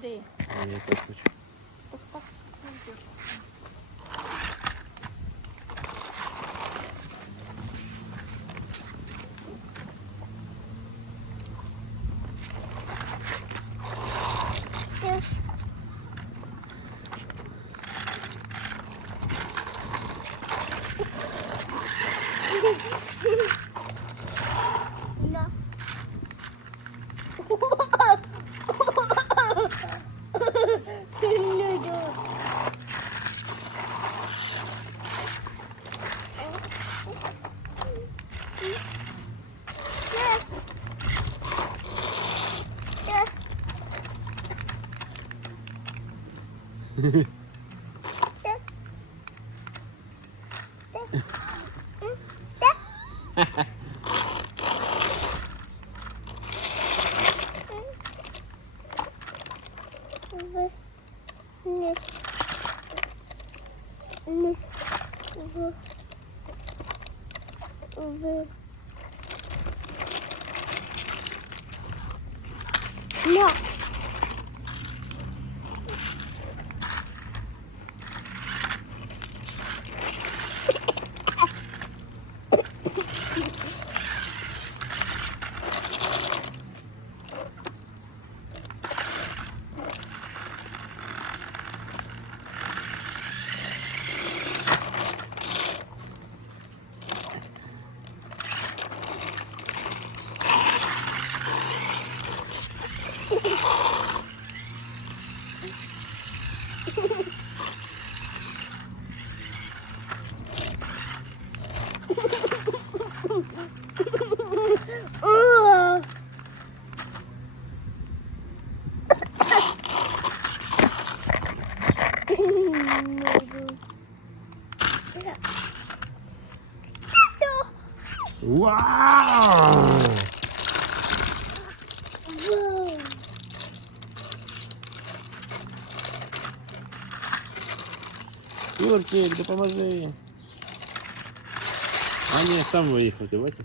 Клади. Я так хочу. Так, так. 呵呵。对，对，嗯，对。哈哈。嗯，五，六，六，五，五，五。什么？ 와우! Юрчик, допоможи. А ні, сам виїхав, давайте.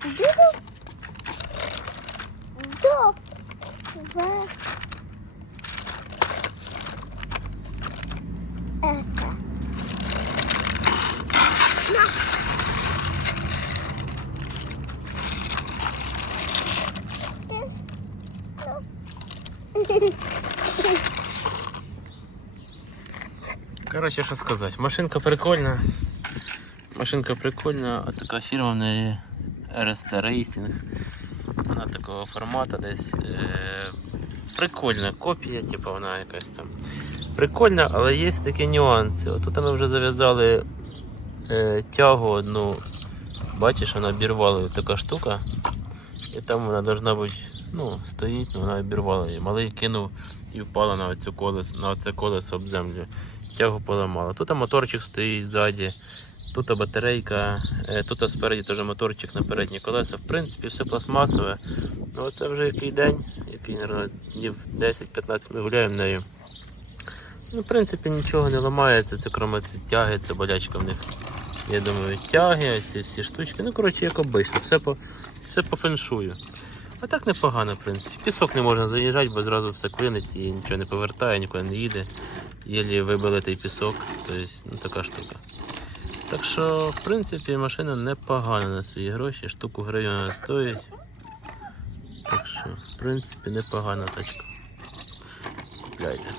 До. В. Это. Коротше, що сказати, машинка прикольна. Машинка прикольна, а RST Racing. Вона такого формату десь е- прикольна копія, типу вона якась там. Прикольна, але є такі нюанси. Отут ми вже зав'язали е- тягу одну. Бачиш, вона обірвала така штука. І там вона должна бути, ну, стоїть, ну, вона обірвала її. Малий кинув і впала на оцю колесо, на оце колесо об землю. Тягу поламала. Тут моторчик стоїть ззаді, тут батарейка, е, тут спереді теж моторчик на передні колеса. В принципі, все пластмасове. Ну, це вже який день, який, днів 10-15 ми гуляємо нею. Ну, в принципі, нічого не ламається, це ці тяги, це болячка в них. Я думаю, тяги, ці всі штучки. Ну, коротше, як обично, все по, все по феншую. А так непогано, в принципі. Пісок не можна заїжджати, бо зразу все клинить і нічого не повертає, нікуди не їде. Єлі вибили той пісок, тобто ну, така штука. Так що, в принципі, машина непогана на свої гроші, штуку гривень стоїть. Так що, в принципі, непогана тачка. Купляйте.